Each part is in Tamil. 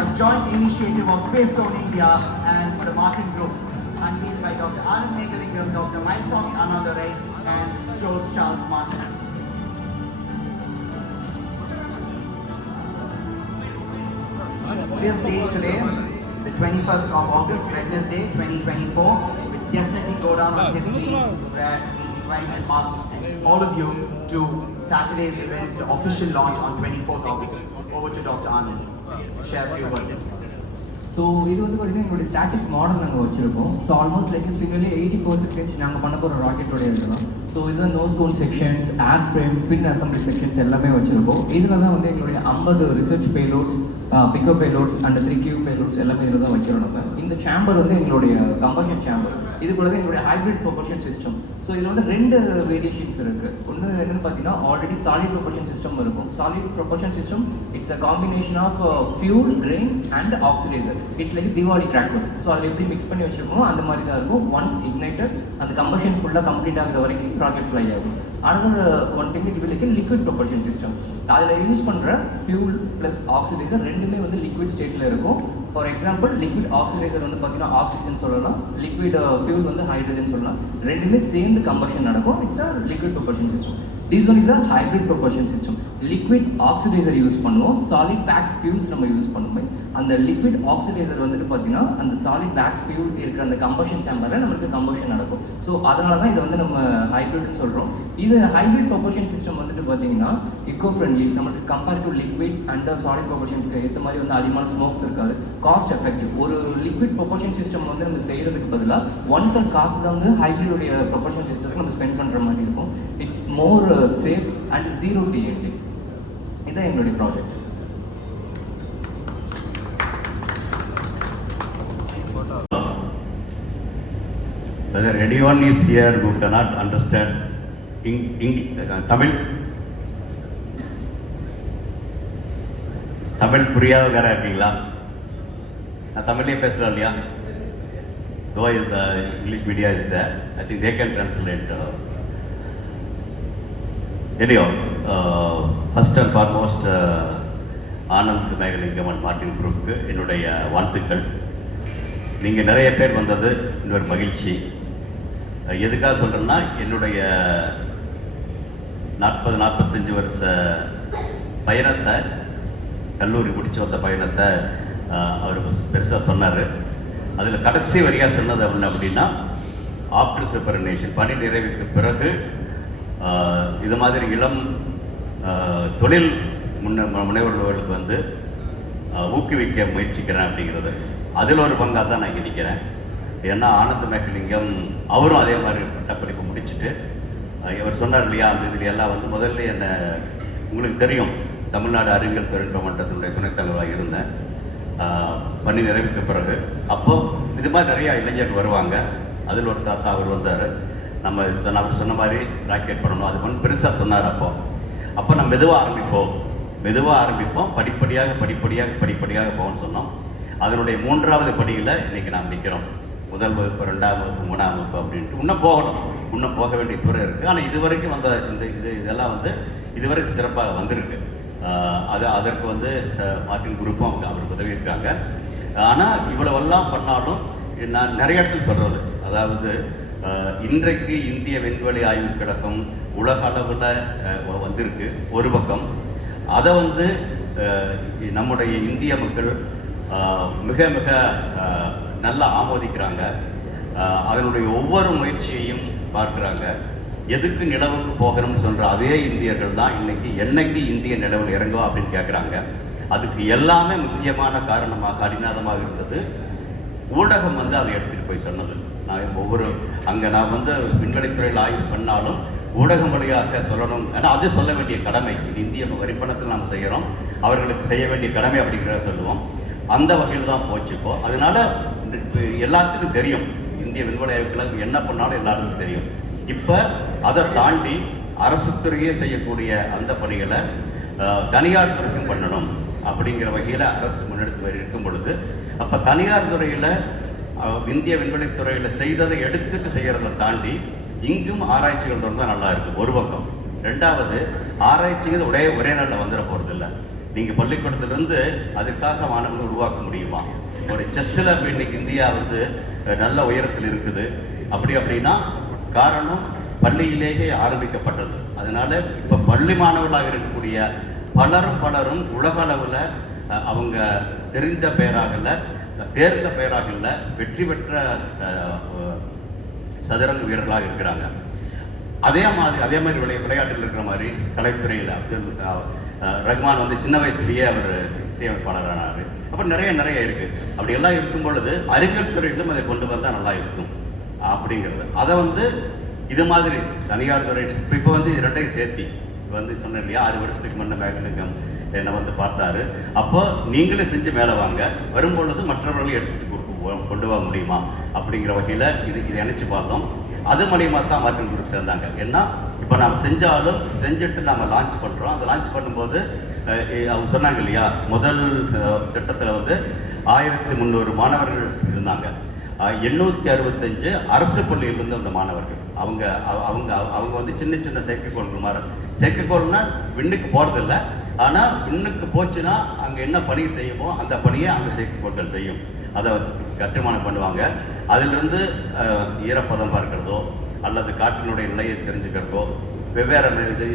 a joint initiative of Space Zone India and the Martin Group, convened by Dr. Anand Megalingam, Dr. Mailswamy Anandarai, and Jose Charles Martin. This date today, the 21st of August, Wednesday, 2024, will definitely go down on history, where we invited all of you to Saturday's event, the official launch on 24th August. Over to Dr. Anand. Share a few words. So இது வந்து பார்த்திங்கன்னா எங்களுடைய ஸ்டாட்டிக் மாடல் நாங்கள் வச்சுருக்கோம். ஸோ ஆல்மோஸ்ட் லைக் சிமிலர்லி 80% நாங்கள் பண்ண போகிற ராக்கெட்டோடைய இருக்கலாம். ஸோ இதுதான் nose cone sections, air frame, fin assembly sections எல்லாமே வச்சுருக்கோம். இதில் தான் வந்து எங்களுடைய 50 research payloads, pickup payloads and 3Q payloads எல்லாமே இதில் தான் வைக்கிறோம். நம்ம இந்த சேம்பர் வந்து எங்களுடைய கம்பஷன் சேம்பர். இதுக்குள்ள தான் எங்களுடைய ஹைப்ரிட் ப்ரொபல்ஷன் சிஸ்டம். ஸோ இதில் வந்து 2 வேரியேஷன்ஸ் இருக்குது. ஒன்று என்னென்னு பார்த்தீங்கன்னா ஆல்ரெடி சாலிட் ப்ரொபல்ஷன் சிஸ்டம் இருக்கும். Solid propulsion system it's a combination of fuel, grain and oxidiser. It's like Diwali crackers. So அதில் எப்படி மிக்ஸ் பண்ணி வச்சுருக்கோம் அந்த மாதிரி தான் இருக்கும். ஒன்ஸ் இக்னைட்டட் அந்த கம்பஷன் ஃபுல்லாக கம்ப்ளீட் ஆகிற வரைக்கும் ராக்கெட் ஃப்ளை ஆகும். another one thing it will like a liquid propulsion system. அதில் யூஸ் பண்ணுற ஃபியூல் ப்ளஸ் ஆக்சிடைசர் ரெண்டுமே வந்து லிக்விட் ஸ்டேட்டில் இருக்கும். ஃபார் எக்ஸாம்பிள் லிக்விட் ஆக்சிடைசர் வந்து பார்த்தீங்கன்னா ஆக்சிஜன் சொல்லலாம், லிக்விட் ஃபியூல் வந்து ஹைட்ரஜன் சொல்லலாம். ரெண்டுமே சேர்ந்து கம்பஷன் நடக்கும். It's a liquid propulsion system. This one is a hybrid propulsion system. Liquid oxidiser use பண்ணுவோம், சாலிட் வேக்ஸ் ஃபியூல்ஸ் நம்ம யூஸ் பண்ணுவோம். அந்த லிக்விட் ஆக்சிடைசர் வந்துட்டு பார்த்தீங்கன்னா அந்த சாலிட் வேக்ஸ் ஃபியூல் இருக்கிற அந்த கம்பஷன் சேம்பரில் நம்மளுக்கு கம்பஷன் நடக்கும். ஸோ அதனால தான் இதை வந்து நம்ம ஹைப்ரிட்னு சொல்கிறோம். இது ஹைப்ரிட் ப்ரொபல்ஷன் சிஸ்டம் வந்துட்டு பார்த்தீங்கன்னா இக்கோ ஃப்ரெண்ட்லி, நம்மளுக்கு compare to liquid and solid ப்ரொபல்ஷனுக்கு ஏற்ற மாதிரி வந்து அதிகமான ஸ்மோக்ஸ் இருக்காது. Cost effective. ஒரு லிக்விட் ப்ரொபல்ஷன் சிஸ்டம் வந்து நம்ம செய்கிறதுக்கு பதிலாக 1/3 காஸ்ட் தான் வந்து ஹைப்ரிடுடைய ப்ரொபல்ஷன் சிஸ்டத்துக்கு நம்ம ஸ்பெண்ட் பண்ணுற மாதிரி இருக்கும். It's more safe and zero TNT. இதுதான் எங்களுடைய project. Whether anyone is here who cannot understand Tamil புரியாதவராக இருக்கீங்களா? நான் தமிழ்லேயே பேசுகிறேன் இல்லையா? Though the English media is there, I think they can translate. Anyhow, first and foremost, Anand Megalingam and Martin குரூப்புக்கு என்னுடைய வாழ்த்துக்கள். நீங்கள் நிறைய பேர் வந்தது இன்னொரு மகிழ்ச்சி. எதுக்காக சொல்கிறேன்னா, என்னுடைய 40-45 வருஷ பயணத்தை, கல்லூரி முடித்து வந்த பயணத்தை அவர் பெருசாக சொன்னார். அதில் கடைசி வரியாக சொன்னது அப்படின்னா ஆஃப்டர் சூப்பர்னேஷன், பணி நிறைவுக்கு பிறகு இது மாதிரி இளம் தொழில் முனைவர்களுக்கு வந்து ஊக்குவிக்க முயற்சிக்கிறேன் அப்படிங்கிறது. அதில் ஒரு பங்காக தான் நான் இங்கே நிற்கிறேன். ஏன்னா ஆனந்த் மேகலிங்கம் அவரும் அதே மாதிரி பட்டப்படிப்பு முடிச்சுட்டு இவர் சொன்னார் இல்லையா, அந்த இதில் எல்லாம் வந்து முதல்ல என்னை உங்களுக்கு தெரியும், தமிழ்நாடு அறிவியல் தொழில்நுட்ப மன்றத்தினுடைய துணைத் தலைவராக இருந்தேன் பணி நிறைவுக்கு பிறகு. அப்போது இது மாதிரி நிறையா இளைஞர்கள் வருவாங்க. அதில் ஒரு தாத்தா அவர் வந்தார். நம்ம அவர் சொன்ன மாதிரி ராக்கெட் பண்ணணும் அது பண்ணி பெருசாக சொன்னார். அப்போ நம்ம மெதுவாக ஆரம்பிப்போம், படிப்படியாக போகணும்னு சொன்னோம். அதனுடைய 3வது படியில் இன்றைக்கி நாம் நிற்கிறோம். முதல் வகுப்பு, 2ஆம் வகுப்பு, 3ஆம் வகுப்பு அப்படின்ட்டு இன்னும் போக வேண்டிய துறை இருக்குது. ஆனால் இதுவரைக்கும் வந்த இதெல்லாம் வந்து இதுவரைக்கும் சிறப்பாக வந்திருக்கு. அதற்கு வந்து மார்டின் குரூப்பும் அவருக்கு உதவி இருக்காங்க. ஆனால் இவ்வளவெல்லாம் பண்ணாலும் நான் நிறைய இடத்துல சொல்கிறது, அதாவது இன்றைக்கு இந்திய விண்வெளி ஆய்வு கழகம் உலக அளவில் வந்திருக்கு ஒரு பக்கம். அதை வந்து நம்முடைய இந்திய மக்கள் மிக மிக நல்லா ஆமோதிக்கிறாங்க. அதனுடைய ஒவ்வொரு முயற்சியையும் பார்க்குறாங்க. எதுக்கு நிலவுக்கு போகிறோம்னு சொல்கிற அதே இந்தியர்கள் தான் என்னைக்கு இந்திய நிலவில் இறங்குவோம் அப்படின்னு கேட்குறாங்க. அதுக்கு எல்லாமே முக்கியமான காரணமாக அடிநாதமாக இருந்தது ஊடகம் வந்து அதை எடுத்துகிட்டு போய் சொன்னது. நான் வந்து விண்வெளித்துறையில் ஆய்வு பண்ணாலும் ஊடகம் வழியாக சொல்லணும். ஏன்னா அது சொல்ல வேண்டிய கடமை. இது இந்திய வரிப்பணத்தில் நாம் செய்கிறோம், அவர்களுக்கு செய்ய வேண்டிய கடமை அப்படிங்கிறத சொல்லுவோம். அந்த வகையில் தான் போச்சுப்போ. அதனால எல்லாத்துக்கும் தெரியும் இந்திய விண்வெளி ஆய்வு கழகம் என்ன பண்ணாலும் எல்லாருக்கும் தெரியும். இப்போ அதை தாண்டி அரசு துறையே செய்யக்கூடிய அந்த பணிகளை தனியார் துறைக்கும் பண்ணணும் அப்படிங்கிற வகையில் அரசு முன்னெடுத்து இருக்கும் பொழுது, அப்போ தனியார் துறையில் இந்திய விண்வெளித்துறையில் செய்ததை எடுத்துட்டு செய்கிறத தாண்டி இங்கும் ஆராய்ச்சிகள் தொடர்ந்தால் நல்லா இருக்கும் ஒரு பக்கம். 2வது, ஆராய்ச்சிங்கிறது ஒரே நாளில் வந்துட போகிறது இல்லை. நீங்கள் பள்ளிக்கூடத்திலிருந்து அதுக்காக மாணவர்கள் உருவாக்க முடியுமா? ஒரு செஸ்ஸில் இன்னைக்கு இந்தியா வந்து நல்ல உயரத்தில் இருக்குது. அப்படின்னா காரணம் பள்ளியிலேயே ஆரம்பிக்கப்பட்டது. அதனால இப்போ பள்ளி மாணவர்களாக இருக்கக்கூடிய பலரும் உலக அளவில் அவங்க தெரிந்த பெயராகல, தேர்ந்த பெயராகல, வெற்றி பெற்ற சதுரங்க வீரர்களாக இருக்கிறாங்க. அதே மாதிரி விளையாட்டில் இருக்கிற மாதிரி கலைத்துறையில் அப்துல் ரஹ்மான் வந்து சின்ன வயசுலேயே அவர் இசையமைப்பாளரானார். அப்புறம் நிறைய இருக்குது. அப்படி எல்லாம் இருக்கும் பொழுது அறிவியல் துறையிலும் அதை கொண்டு வந்தால் நல்லா இருக்கும் அப்படிங்கிறது. அதை வந்து இது மாதிரி தனியார் துறை இப்போ வந்து இரண்டையும் சேர்த்தி வந்து சொன்னேன் இல்லையா, 6 வருஷத்துக்கு முன்னே மேகலிங்கம் என்னை வந்து பார்த்தாரு. அப்போ நீங்களே செஞ்சு மேலே வாங்க, வரும்பொழுது மற்றவர்களையும் எடுத்துகிட்டு கொண்டு வர முடியுமா அப்படிங்கிற வகையில் இதை இணைச்சு பார்த்தோம். அது மூலியமாக தான் மார்க்கெட் குரூப் சேர்ந்தாங்க. ஏன்னா இப்போ நாம் செஞ்சுட்டு நாம் லான்ச் பண்ணுறோம். அந்த லான்ச் பண்ணும்போது அவங்க சொன்னாங்க இல்லையா, முதல் திட்டத்தில் வந்து 1300 மாணவர்கள் இருந்தாங்க. 865 அரசு பள்ளியிலிருந்து அந்த மாணவர்கள். அவங்க வந்து சின்ன செயற்கைக்கோள்கள் மாதிரி. செயற்கைக்கோள்னா விண்ணுக்கு போகிறதில்ல, ஆனால் விண்ணுக்கு போச்சுன்னா அங்கே என்ன பணி செய்யுமோ அந்த பணியை அந்த செயற்கைக்கோள்கள் செய்யும். அதை கட்டுமானம் பண்ணுவாங்க. அதிலிருந்து ஈரப்பதம் பார்க்கிறதோ அல்லது காற்றினுடைய நிலையை தெரிஞ்சுக்கிறதோ வெவ்வேறு இது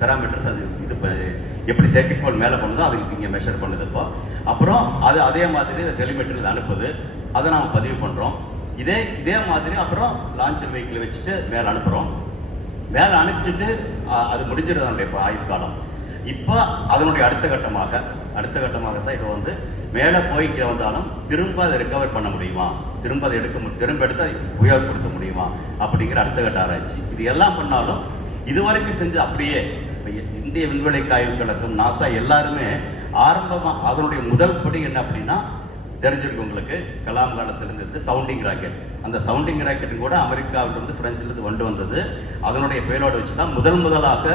பெராமீட்டர்ஸ் அது இது எப்படி செயற்கைக்கோள் மேலே பண்ணுதோ அதுக்கு இங்கே மெஷர் பண்ணுது. இப்போ அப்புறம் அதே மாதிரி டெலிமீட்டரில் அனுப்புது. அதை நாம் பதிவு பண்ணுறோம். இதே மாதிரி அப்புறம் லான்ச்சர் வெஹிக்கிள் வச்சுட்டு மேலே அனுப்புகிறோம். மேலே அனுப்பிச்சிட்டு அது முடிஞ்சிருதாங்க இப்போ ஆயுட்காலம். இப்போ அதனுடைய அடுத்த கட்டமாக தான் இப்போ வந்து மேலே போய்க்கு வந்தாலும் திரும்ப அதை ரெக்கவர் பண்ண முடியுமா, திரும்ப எடுத்து அதை உபயோகப்படுத்த முடியுமா அப்படிங்கிற அடுத்த கட்ட ஆராய்ச்சி. இது எல்லாம் பண்ணாலும் இதுவரைக்கும் செஞ்சு அப்படியே இந்திய விண்வெளி ஆய்வு கழகம், நாசா எல்லாருமே ஆரம்பமாக அதனுடைய முதல் படி என்ன அப்படின்னா தெரிஞ்சிருக்கு உங்களுக்கு, கலாம் காலத்திலிருந்து சவுண்டிங் ராக்கெட். அந்த சவுண்டிங் ராக்கெட் கூட அமெரிக்காவிலிருந்து பிரெஞ்சிலிருந்து கொண்டு வந்தது. அதனுடைய பேலோடு வச்சு தான் முதலாக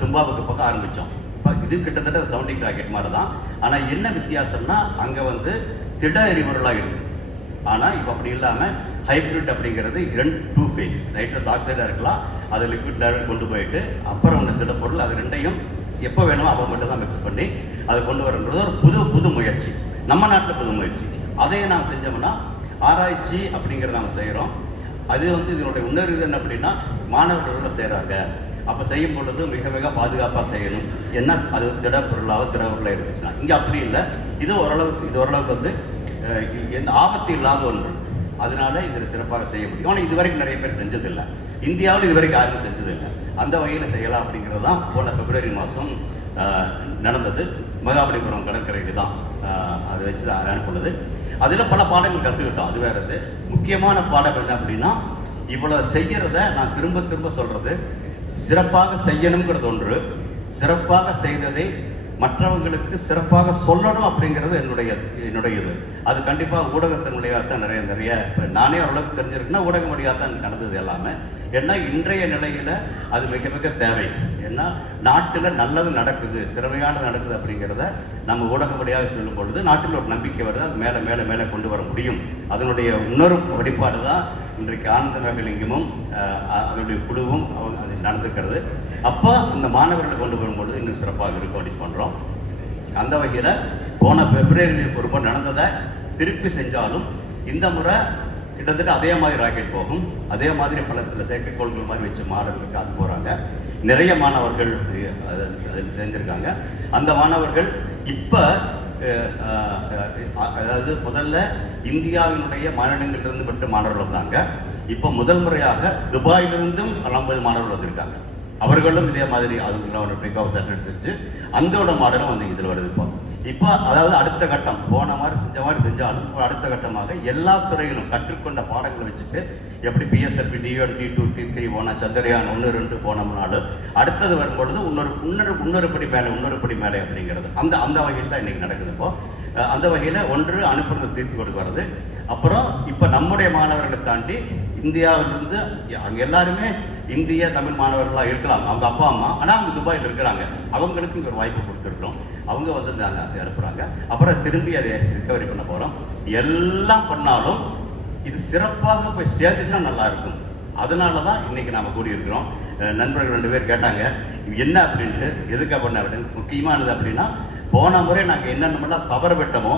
தும்பாவுக்கு பக்கம் ஆரம்பித்தோம். இப்போ இது கிட்டத்தட்ட சவுண்டிங் ராக்கெட் மாதிரி தான். ஆனால் என்ன வித்தியாசம்னா அங்கே வந்து திட எரிபொருளாக இருக்குது. ஆனால் இப்போ அப்படி இல்லாமல் ஹைப்ரிட் அப்படிங்கிறது 2 ஃபேஸ், நைட்ரஸ் ஆக்சைடாக இருக்கலாம், அதை லிக்விட் லெவல் கொண்டு போயிட்டு அப்புறம் ஒன்று திடப்பொருள், அது ரெண்டையும் எப்போ வேணுமோ அப்போ மட்டும் தான் மிக்ஸ் பண்ணி அதை கொண்டு வரன்றது ஒரு புது முயற்சி, நம்ம நாட்டில் புது முயற்சி. அதையே நாம் செஞ்சோம்னா ஆராய்ச்சி அப்படிங்கிறத நாம் செய்கிறோம். அது வந்து இதனுடைய இன்னொரு இது என்ன அப்படின்னா மாணவர்களோட செய்கிறாங்க. அப்போ செய்யும் பொழுது மிக பாதுகாப்பாக செய்யணும். என்ன அது திடப்பொருளாக இருந்துச்சுன்னா, இங்கே அப்படி இல்லை. இது ஓரளவுக்கு வந்து எந்த ஆபத்து இல்லாத ஒன்று. அதனால இதில் சிறப்பாக செய்ய முடியும். ஆனால் இதுவரைக்கும் நிறைய பேர் செஞ்சதில்லை. இந்தியாவில் இதுவரைக்கும் யாரும் செஞ்சதில்லை. அந்த வகையில் செய்யலாம் அப்படிங்கிறது தான் போன பிப்ரவரி மாதம் நடந்தது. மகாபலிபுரம் கடற்கரையில் தான் அதை வச்சு அனுப்புனது. அதில் பல பாடங்கள் கற்றுக்கிட்டோம். அது வேறது முக்கியமான பாடம் என்ன அப்படின்னா, இவ்வளோ செய்கிறத நான் திரும்ப சொல்கிறது, சிறப்பாக செய்யணுங்கிறது ஒன்று, சிறப்பாக செய்ததை மற்றவங்களுக்கு சிறப்பாக சொல்லணும் அப்படிங்கிறது என்னுடைய இது. அது கண்டிப்பாக ஊடகத்தின் வழியாக தான் நிறைய இப்போ நானே ஓரளவுக்கு தெரிஞ்சிருக்குன்னா ஊடகம் வழியாக தான் நடந்தது எல்லாமே. ஏன்னா இன்றைய நிலையில் அது மிக தேவை. ஏன்னா நாட்டில் நல்லது நடக்குது, திறமையானது நடக்குது அப்படிங்கிறத நம்ம ஊடகம் வழியாக சொல்லும் பொழுது நாட்டில் ஒரு நம்பிக்கை வருது. அது மேலே கொண்டு வர முடியும். அதனுடைய இன்னொரு வழிபாடு தான் இன்றைக்கு ஆனந்த மேகலிங்கமும் அதனுடைய குழுவும் அது நடந்துக்கிறது. அப்போ அந்த மாணவர்களை கொண்டு வரும்பொழுது இன்னும் சிறப்பாக இருக்கும் அப்படின்னு பண்ணுறோம். அந்த வகையில் போன பிப்ரவரியில் ஒரு முறை நடந்ததை திருப்பி செஞ்சாலும் இந்த முறை கிட்டத்தட்ட அதே மாதிரி ராக்கெட் போகும். அதே மாதிரி சில செயற்கைக்கோள்கள் மாதிரி வச்சு மாடலுக்கு அது போகிறாங்க. நிறைய மாணவர்கள் அதில் செஞ்சுருக்காங்க. அந்த மாணவர்கள் இப்போ அதாவது முதல்ல இந்தியாவினுடைய மாநிலங்களிலிருந்து பெற்ற மாணவர்கள் வந்தாங்க. இப்போ முதல் முறையாக துபாயிலிருந்தும் 50 மாணவர்கள் வந்திருக்காங்க. அவர்களும் இதே மாதிரி அவங்களோட பிரிகாவ் சர்டிஃபிகேட் செஞ்சு அந்தோட மாடலும் வந்து இதில் வருது. இப்போ அதாவது அடுத்த கட்டம் போன மாதிரி செஞ்சாலும் அடுத்த கட்டமாக எல்லா துறையிலும் கற்றுக்கொண்ட பாடங்களை வச்சுட்டு எப்படி பிஎஸ்எல்வி D1 D2 D3 போனால் சந்திரயான் 1 2 போனோம்னாலும் அடுத்தது வரும்பொழுது இன்னொரு படி மேலே அப்படிங்கிறது அந்த வகையில் தான் இன்றைக்கி நடக்குது. இப்போ அந்த வகையில் ஒன்று அனுப்புறது திருப்பி கொடுக்கறது. அப்புறம் இப்போ நம்முடைய மாணவர்களை தாண்டி இந்தியாவிலிருந்து அங்கே எல்லாருமே இந்திய தமிழ் மாணவர்களாக இருக்கலாம், அவங்க அப்பா அம்மா, ஆனால் அவங்க துபாயில் இருக்கிறாங்க. அவங்களுக்கு இங்கே ஒரு வாய்ப்பு கொடுத்துருக்குறோம். அவங்க வந்து அதை அனுப்புகிறாங்க. அப்புறம் திரும்பி அதை ரிக்கவரி பண்ண போகிறோம். எல்லாம் பண்ணாலும் இது சிறப்பாக போய் சேர்த்துச்சுன்னா நல்லாயிருக்கும். அதனால தான் இன்றைக்கி நாம் கூடியிருக்கிறோம். நண்பர்கள் 2 பேர் கேட்டாங்க இது என்ன அப்படின்ட்டு, எதுக்காக பண்ண அப்படின்னு. முக்கியமானது அப்படின்னா போன முறை நாங்கள் என்னென்னமெல்லாம் தவறு விட்டோமோ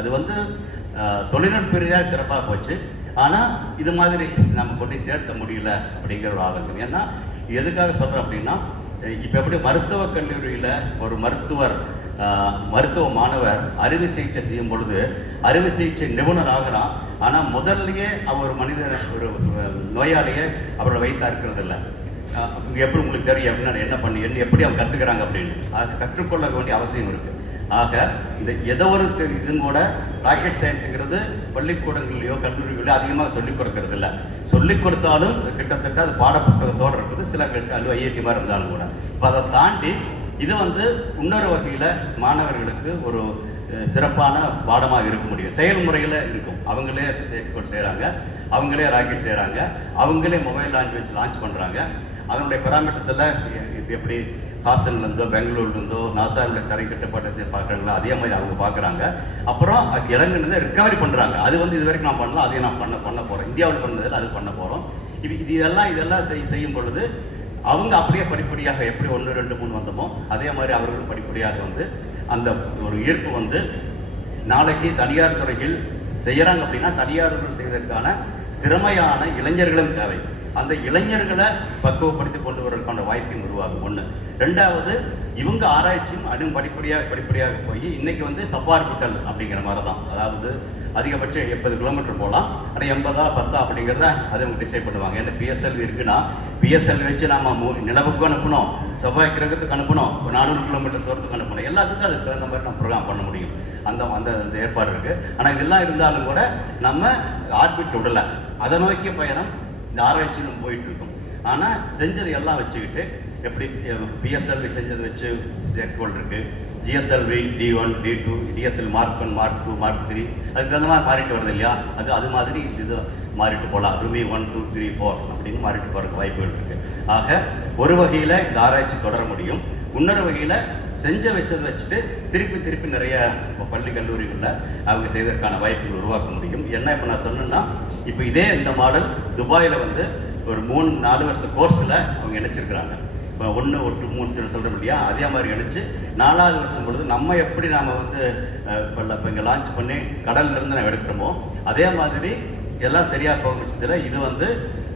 அது வந்து தொழில்நுட்ப ரீதியாக சிறப்பாக போச்சு. ஆனால் இது மாதிரி நம்ம கொண்டு சேர்த்த முடியல அப்படிங்கிற ஒரு ஆளுங்க. ஏன்னா எதுக்காக சொல்கிறேன் அப்படின்னா, இப்போ எப்படி மருத்துவக் கல்லூரியில் ஒரு மருத்துவ மாணவர் அறுவை சிகிச்சை செய்யும் பொழுது அறுவை சிகிச்சை நிபுணர் ஆகிறான். ஆனால் முதல்லயே அவர் மனிதனை ஒரு நோயாளியை அவரோட வைத்தா இருக்கிறது இல்லை. எப்படி உங்களுக்கு தெரியும் அப்படின்னா என்ன பண்ணி எப்படி அவங்க கற்றுக்கிறாங்க அப்படின்னு அதை கற்றுக்கொள்ள வேண்டிய அவசியம் இருக்குது. ஆக இந்த ஏதோ ஒரு இதுவும் கூட ராக்கெட் சயின்ஸுங்கிறது பள்ளிக்கூடங்கள்லையோ கல்லூரிகளையோ அதிகமாக சொல்லிக் கொடுக்கறது இல்லை. சொல்லிக் கொடுத்தாலும் கிட்டத்தட்ட அது பாடப்புத்தகத்தோடு இருக்குது. சில ஐஐடி மாதிரி இருந்தாலும் கூட இப்போ அதை தாண்டி இது வந்து இன்னொரு வகையில் மாணவர்களுக்கு ஒரு சிறப்பான பாடமாக இருக்க முடியும். செயல்முறையில் இருக்கும். அவங்களே செயற்கைக்கோள் செய்கிறாங்க, அவங்களே ராக்கெட் செய்கிறாங்க, அவங்களே மொபைல் லான்ச் பண்ணுறாங்க. அதனுடைய பெராமீட்டர்ஸ் எல்லாம் எப்படி ஹாசன்லேருந்தோ பெங்களூர்லேருந்தோ நாசாவுடைய தரை கட்டுப்பாட்டத்தை பார்க்குறாங்களோ அதே மாதிரி அவங்க பார்க்குறாங்க. அப்புறம் இலங்கையிலேருந்து ரிக்கவரி பண்ணுறாங்க. அது வந்து இது வரைக்கும் நான் பண்ணலாம், அதையும் நான் பண்ண போகிறேன். இந்தியாவில் பண்ணதில் அது பண்ண போகிறோம். இதெல்லாம் செய்யும் பொழுது அவங்க அப்படியே படிப்படியாக எப்படி 1, 2, 3 வந்தோமோ அதே மாதிரி அவர்களும் படிப்படியாக வந்து அந்த ஒரு ஈர்ப்பு வந்து நாளைக்கு தனியார் துறையில் செய்கிறாங்க அப்படின்னா தனியார்கள் செய்வதற்கான திறமையான இளைஞர்களும் தேவை. அந்த இளைஞர்களை பக்குவப்படுத்தி கொண்டு வருவதற்கான வாய்ப்பையும் உருவாகும். 1. 2வது இவங்க ஆராய்ச்சியும் படிப்படியாக போய் இன்னைக்கு வந்து சப்பார்பிட்டல் அப்படிங்கிற மாதிரி தான். அதாவது அதிகபட்சம் 80 கிலோமீட்டர் போகலாம். ஆனால் 80 10 அப்படிங்கிறத அதை அவங்க டிசைட் பண்ணுவாங்க. ஏன்னா பிஎஸ்எல்வி இருக்குன்னா பிஎஸ்எல்வி வச்சு நம்ம நிலவுக்கு அனுப்பணும், செவ்வாய் கிரகத்துக்கு அனுப்பணும், 400 கிலோமீட்டர் தூரத்துக்கு அனுப்பணும். எல்லாத்துக்கும் அதுக்கு தகுந்த மாதிரி நம்ம ப்ரோக்ராம் பண்ண முடியும். அந்த ஏற்பாடு இருக்குது. ஆனால் இதெல்லாம் இருந்தாலும் கூட நம்ம ஆர்பிட் விடலை. அதை நோக்கிய பயணம் இந்த ஆராய்ச்சியிலும் போயிட்டு இருக்கும். ஆனால் செஞ்சது எல்லாம் வச்சுக்கிட்டு எப்படி பிஎஸ்எல்வி செஞ்சது வச்சு செயற்கைக்கோள் இருக்குது, GSLV D1 D2 DSL Mark 1 Mark 2 Mark 3 அதுக்கு தகுந்த மாதிரி மாறிட்டு வருது இல்லையா? அது மாதிரி இது மாறிட்டு போகலாம். ரூமி 1 2 3 4 அப்படின்னு மாறிட்டு போகிறதுக்கு வாய்ப்புகள் இருக்குது. ஆக ஒரு வகையில் இந்த ஆராய்ச்சி தொடர முடியும். இன்னொரு வகையில் வச்சதை வச்சுட்டு திருப்பி நிறைய பள்ளி கல்லூரிகளில் அவங்க செய்வதற்கான வாய்ப்புகள் உருவாக்க முடியும். என்ன இப்போ நான் சொன்னேன்னா, இப்போ இதே இந்த மாடல் துபாயில் வந்து ஒரு 3-4 வருஷ கோர்ஸில் அவங்க இணைச்சிருக்கிறாங்க. இப்போ 1 2 3 சொல்கிறோம் இல்லையா? அதே மாதிரி இணைச்சு 4வது வருஷம் பொழுது நம்ம எப்படி நாம் வந்து இப்போ இங்கே லான்ச் பண்ணி கடல்லேருந்து நம்ம எடுக்கிறோமோ அதே மாதிரி எல்லாம் சரியாக போக பட்சத்தில் இது வந்து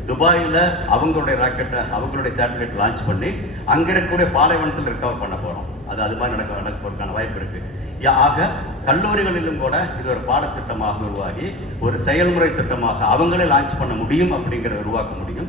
துபாயில் அவங்களுடைய ராக்கெட்டை அவங்களுடைய சேட்டலைட் லான்ச் பண்ணி அங்கே இருக்கக்கூடிய பாலைவனத்தில் ரிகவர் பண்ண போகிறோம். அது மாதிரி நடப்பதற்கான வாய்ப்பு இருக்குது. ஆக கல்லூரிகளிலும் கூட இது ஒரு பாடத்திட்டமாக உருவாகி ஒரு செயல்முறை திட்டமாக அவங்களே லான்ச் பண்ண முடியும் அப்படிங்கிறத உருவாக்க முடியும்.